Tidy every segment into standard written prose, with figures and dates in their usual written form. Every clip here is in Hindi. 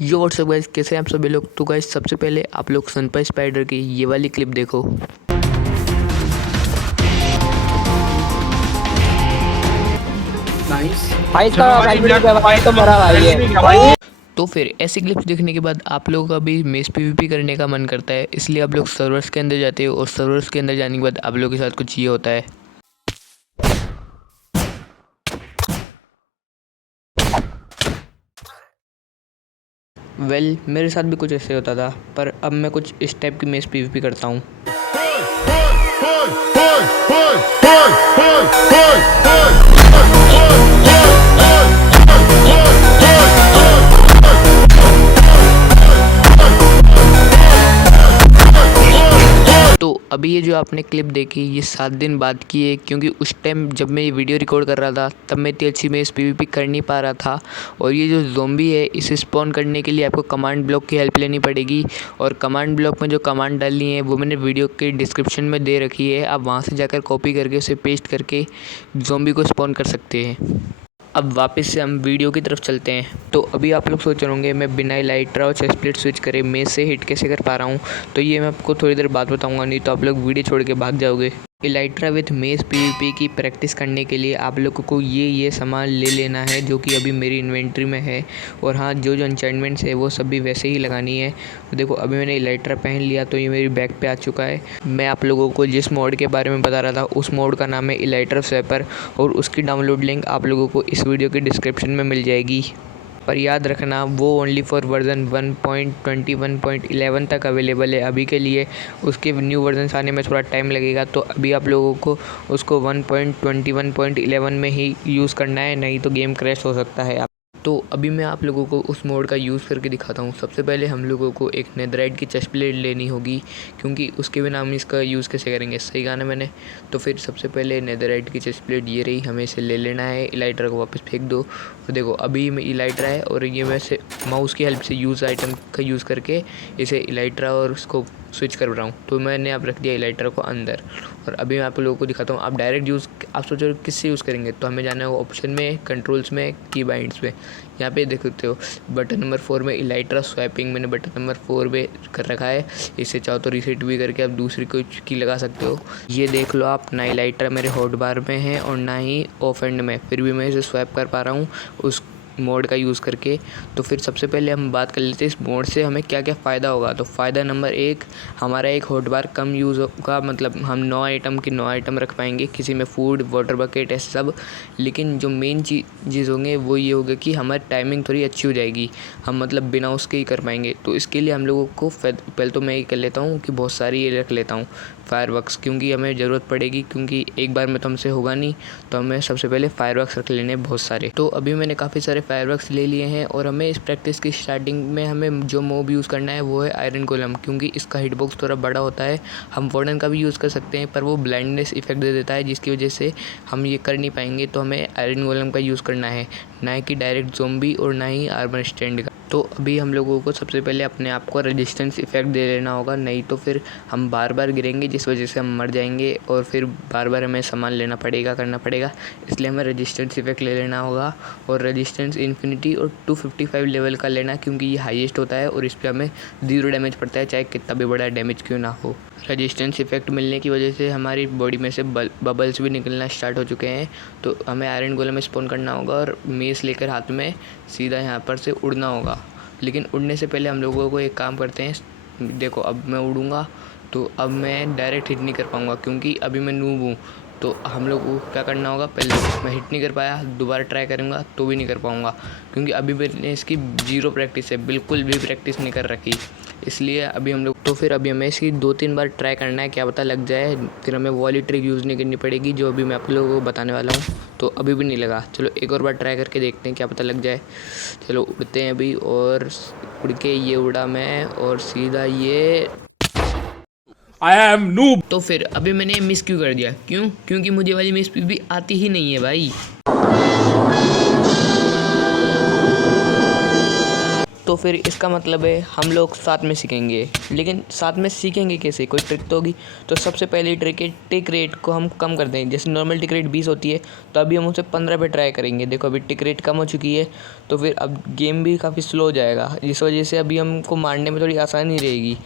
यो व्हाट्सअप गाइस, कैसे हैं आप सभी लोग। तो गाइस सबसे पहले आप लोग सनपाई स्पाइडर की ये वाली क्लिप देखो। भाई तो मरा भाई है। तो फिर ऐसी क्लिप्स देखने के बाद आप लोगों का भी मेस पीवीपी करने का मन करता है, इसलिए आप लोग सर्वर्स के अंदर जाते हो और सर्वर्स के अंदर जाने के बाद आप लोगों के साथ कुछ ये होता है। मेरे साथ भी कुछ ऐसे होता था, पर अब मैं कुछ इस टाइप की मेस पीवीपी करता हूँ। तो अभी ये जो आपने क्लिप देखी ये 7 दिन बाद की है, क्योंकि उस टाइम जब मैं ये वीडियो रिकॉर्ड कर रहा था तब मैं इतनी अच्छी में इस पीवीपी कर नहीं पा रहा था। और ये जो ज़ोंबी है इसे स्पॉन करने के लिए आपको कमांड ब्लॉक की हेल्प लेनी पड़ेगी, और कमांड ब्लॉक में जो कमांड डालनी है वो मैंने वीडियो के डिस्क्रिप्शन में दे रखी है। आप वहाँ से जाकर कॉपी करके उसे पेस्ट करके ज़ोंबी को स्पॉन कर सकते हैं। अब वापस से हम वीडियो की तरफ चलते हैं। तो अभी आप लोग सोच रहे होंगे मैं बिना इलाइट्रा और चेस्ट प्लेट स्विच करे मेस से हिट कैसे कर पा रहा हूँ। तो ये मैं आपको थोड़ी देर बाद बताऊँगा, नहीं तो आप लोग वीडियो छोड़ के भाग जाओगे। इलाइट्रा विथ मेस पीवीपी की प्रैक्टिस करने के लिए आप लोगों को ये सामान ले लेना है जो कि अभी मेरी इन्वेंट्री में है। और हाँ, जो एन्चेंटमेंट्स है वो सब भी वैसे ही लगानी है। तो देखो अभी मैंने इलाइट्रा पहन लिया तो ये मेरी बैग पे आ चुका है। मैं आप लोगों को जिस मोड के बारे में बता रहा था उस मोड का नाम है इलाइट्रा स्वैपर, और उसकी डाउनलोड लिंक आप लोगों को इस वीडियो के डिस्क्रिप्शन में मिल जाएगी। पर याद रखना वो ओनली फॉर वर्जन 1.21.11 तक अवेलेबल है अभी के लिए। उसके न्यू वर्जन आने में थोड़ा टाइम लगेगा, तो अभी आप लोगों को उसको 1.21.11 में ही यूज़ करना है, नहीं तो गेम क्रैश हो सकता है। तो अभी मैं आप लोगों को उस मोड का यूज़ करके दिखाता हूँ। सबसे पहले हम लोगों को एक नेदराइट की चेस्ट प्लेट लेनी होगी, क्योंकि उसके बिना हम इसका यूज़ कैसे करेंगे। सही कहा ना मैंने। तो फिर सबसे पहले नेदराइट की चेस्ट प्लेट ये रही, हमें इसे ले लेना है। इलाइट्रा को वापस फेंक दो। तो देखो अभी में इलाइट्रा है, और ये मैं से माउस की हेल्प से यूज़ आइटम का यूज़ करके इसे इलाइट्रा और उसको स्विच कर रहा हूँ। तो मैंने अब रख दिया इलाइट्रा को अंदर, और अभी मैं आप लोगों को दिखाता हूँ। आप डायरेक्ट यूज़, आप सोचो किससे यूज़ करेंगे, तो हमें जाना है ऑप्शन में, कंट्रोल्स में, की बाइंड्स में। यहाँ पे देख सकते हो बटन नंबर 4 में इलाइट्रा स्वैपिंग मैंने बटन नंबर 4 पे कर रखा है। इसे चाहो तो रीसेट भी करके आप दूसरी कुछ की लगा सकते हो। ये देख लो आप, ना इलाइट्रा मेरे हॉट बार में है और ना ही ऑफ एंड में, फिर भी मैं इसे स्वैप कर पा रहा हूँ उस मोड का यूज़ करके। तो फिर सबसे पहले हम बात कर लेते हैं इस मोड से हमें क्या क्या फ़ायदा होगा। तो फ़ायदा नंबर 1, हमारा एक हॉट बार कम यूज़ होगा, मतलब हम 9 आइटम की 9 आइटम रख पाएंगे, किसी में फूड, वाटर बकेट, ऐसे सब। लेकिन जो मेन चीज़ होंगे वो ये होगा कि हमारी टाइमिंग थोड़ी अच्छी हो जाएगी, हम मतलब बिना उसके ही कर पाएंगे। तो इसके लिए हम लोगों को पहले तो मैं ये कर लेता हूँ कि बहुत सारी ये रख लेता हूँ फायरवर्क्स, क्योंकि हमें ज़रूरत पड़ेगी, क्योंकि एक बार में तो हमसे होगा नहीं। तो हमें सबसे पहले फायरवर्क्स रख लेने बहुत सारे। तो अभी मैंने काफ़ी सारे फायरवर्क्स ले लिए हैं, और हमें इस प्रैक्टिस की स्टार्टिंग में हमें जो मोब यूज़ करना है वो है आयरन गोलम, क्योंकि इसका हिटबॉक्स थोड़ा बड़ा होता है। हम वार्डन का भी यूज़ कर सकते हैं, पर वो ब्लाइंडनेस इफेक्ट दे देता है, जिसकी वजह से हम ये कर नहीं पाएंगे। तो हमें आयरन गोलम का यूज़ करना है, ना कि डायरेक्ट ज़ोंबी और ना ही आर्मर स्टैंड का। तो अभी हम लोगों को सबसे पहले अपने आप को रेजिस्टेंस इफेक्ट दे लेना होगा, नहीं तो फिर हम बार बार गिरेंगे, जिस वजह से हम मर जाएंगे, और फिर बार बार हमें सामान लेना पड़ेगा, करना पड़ेगा। इसलिए हमें रेजिस्टेंस इफेक्ट ले लेना होगा, और रेजिस्टेंस इन्फिनिटी और 255 लेवल का लेना, क्योंकि ये हाईएस्ट होता है और इस पर हमें 0 डैमेज पड़ता है, चाहे कितना भी बड़ा डैमेज क्यों ना हो। रेजिस्टेंस इफेक्ट मिलने की वजह से हमारी बॉडी में से बबल्स भी निकलना स्टार्ट हो चुके हैं। तो हमें आयरन गोलम में स्पॉन करना होगा, और मेस लेकर हाथ में सीधा यहाँ पर से उड़ना होगा। लेकिन उड़ने से पहले हम लोगों को एक काम करते हैं। देखो अब मैं उड़ूँगा तो अब मैं डायरेक्ट हिट नहीं कर पाऊँगा, क्योंकि अभी मैं नूब हूँ। तो हम लोग को क्या करना होगा, पहले मैं हिट नहीं कर पाया, दोबारा ट्राई करूँगा तो भी नहीं कर पाऊँगा, क्योंकि अभी मैंने इसकी 0 प्रैक्टिस है, बिल्कुल भी प्रैक्टिस नहीं कर रखी। इसलिए अभी हम लोग, तो फिर अभी हमें इसकी 2-3 बार ट्राई करना है, क्या पता लग जाए। फिर हमें वो वाली ट्रिक यूज़ नहीं करनी पड़ेगी जो अभी मैं आप लोगों को बताने वाला हूँ। तो अभी भी नहीं लगा, चलो एक और बार ट्राई करके देखते हैं, क्या पता लग जाए। चलो उड़ते हैं अभी, और उड़ के ये उड़ा मैं, और सीधा ये I am noob। तो फिर अभी मैंने मिस क्यों कर दिया, क्योंकि मुझे वाली मिस भी आती ही नहीं है भाई। तो फिर इसका मतलब है हम लोग साथ में सीखेंगे। लेकिन साथ में सीखेंगे कैसे, कोई ट्रिक तो होगी। तो सबसे पहली ट्रिक है टिक रेट को हम कम कर दें। जैसे नॉर्मल टिक रेट 20 होती है तो अभी हम उसे 15 पे ट्राई करेंगे। देखो अभी टिक रेट कम हो चुकी है तो फिर अब गेम भी काफ़ी स्लो हो जाएगा, जिस वजह से अभी हमको मारने में थोड़ी आसानी रहेगी।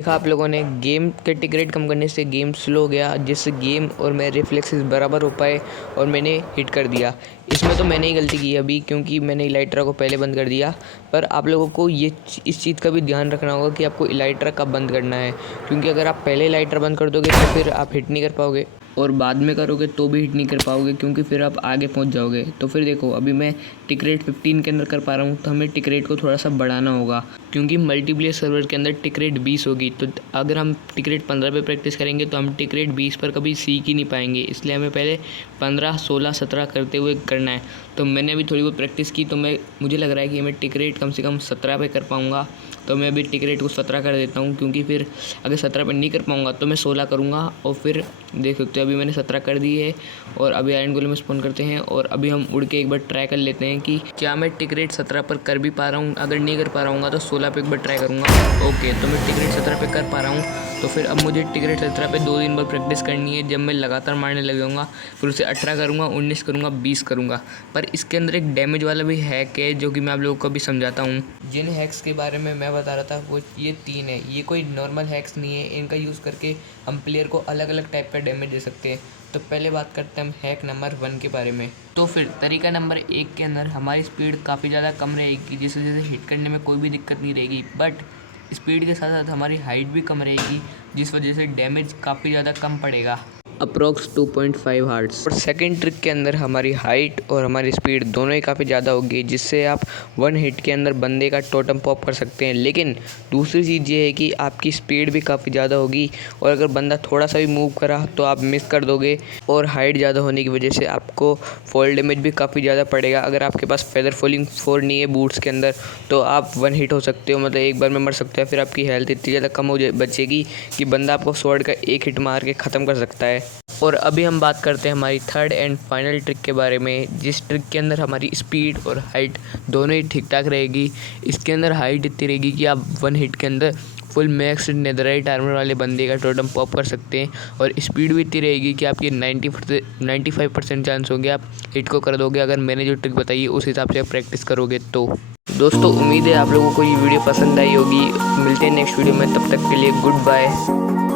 देखा आप लोगों ने, गेम के टिक रेट कम करने से गेम स्लो हो गया, जिससे गेम और मेरे रिफ्लेक्सेस बराबर हो पाए और मैंने हिट कर दिया। इसमें तो मैंने ही गलती की अभी, क्योंकि मैंने इलाइट्रा को पहले बंद कर दिया। पर आप लोगों को इस चीज़ का भी ध्यान रखना होगा कि आपको इलाइट्रा कब बंद करना है, क्योंकि अगर आप पहले इलाइट्रा बंद कर दोगे तो फिर आप हिट नहीं कर पाओगे, और बाद में करोगे तो भी हिट नहीं कर पाओगे, क्योंकि फिर आप आगे पहुंच जाओगे। तो फिर देखो अभी मैं टिक रेट 15 के अंदर कर पा रहा हूँ, तो हमें टिक रेट को थोड़ा सा बढ़ाना होगा, क्योंकि मल्टीप्लेयर सर्वर के अंदर टिक रेट 20 होगी। तो अगर हम टिक रेट 15 पे प्रैक्टिस करेंगे तो हम टिक रेट 20 पर कभी सीख ही नहीं पाएंगे। इसलिए हमें पहले 15, 16, 17 करते हुए करना है। तो मैंने अभी थोड़ी बहुत प्रैक्टिस की, तो मुझे लग रहा है कि मैं टिक रेट कम से कम 17 पे कर पाऊँगा। तो मैं अभी टिक रेट को 17 कर देता हूँ, क्योंकि फिर अगर 17 पे नहीं कर पाऊँगा तो मैं 16 करूँगा। और फिर देख सकते हो अभी मैंने 17 कर दी है। और अभी आयरन गोलेम में स्पॉन करते हैं, और अभी हम उड़ के एक बार ट्राई कर लेते हैं कि क्या मैं टिक रेट 17 पर कर भी पा रहा हूँ। अगर नहीं कर पा रहा हूँ तो 16 पे एक बार ट्राई करूँगा। ओके, तो मैं टिक रेट 17 पे कर पा रहा हूँ। तो फिर अब मुझे टिक रेट 17 पे 2 दिन बाद प्रैक्टिस करनी है, जब मैं लगातार मारने लग जाऊँगा। फिर उसे 18 करूँगा, 19 करूँगा, 20 करूँगा। पर इसके अंदर एक डैमेज वाला भी हैक है, जो कि मैं आप लोगों को भी समझाता हूँ। जिन हैक्स के बारे में मैं बता रहा था वो ये 3 है। ये कोई नॉर्मल हैक्स नहीं है, इनका यूज़ करके हम प्लेयर को अलग अलग टाइप का डैमेज दे सकते हैं। तो पहले बात करते हैं हम हैक नंबर 1 के बारे में। तो फिर तरीका नंबर 1 के अंदर हमारी स्पीड काफ़ी ज़्यादा कम रहेगी, जिस वजह से हिट करने में कोई भी दिक्कत नहीं रहेगी। बट स्पीड के साथ साथ हमारी हाइट भी कम रहेगी, जिस वजह से डैमेज काफ़ी ज़्यादा कम पड़ेगा, अप्रॉक्स 2.5 हार्ट्स। और सेकंड ट्रिक के अंदर हमारी हाइट और हमारी स्पीड दोनों ही काफ़ी ज़्यादा होगी, जिससे आप 1 हिट के अंदर बंदे का टोटम पॉप कर सकते हैं। लेकिन दूसरी चीज़ ये है कि आपकी स्पीड भी काफ़ी ज़्यादा होगी, और अगर बंदा थोड़ा सा भी मूव करा तो आप मिस कर दोगे। और हाइट ज़्यादा होने की वजह से आपको फॉल डैमेज भी काफ़ी ज़्यादा पड़ेगा। अगर आपके पास फेदर फॉलिंग 4 नहीं है बूट्स के अंदर, तो आप 1 हिट हो सकते हो, मतलब एक बार में मर सकते हो। फिर आपकी हेल्थ इतनी ज़्यादा कम हो बचेगी कि बंदा आपको स्वॉर्ड का 1 हिट मार के ख़त्म कर सकता है। और अभी हम बात करते हैं हमारी थर्ड एंड फाइनल ट्रिक के बारे में, जिस ट्रिक के अंदर हमारी स्पीड और हाइट दोनों ही ठीक ठाक रहेगी। इसके अंदर हाइट इतनी रहेगी कि आप 1 हिट के अंदर फुल मैक्स नेदराइट आर्मर वाले बंदे का टोटम पॉप कर सकते हैं। और स्पीड भी इतनी रहेगी कि आपकी 95% चांस होंगे आप हिट को कर दोगे, अगर मैंने जो ट्रिक बताई है उस हिसाब से आप प्रैक्टिस करोगे तो। दोस्तों उम्मीद है आप लोगों को ये वीडियो पसंद आई होगी। मिलते हैं नेक्स्ट वीडियो में, तब तक के लिए गुड बाय।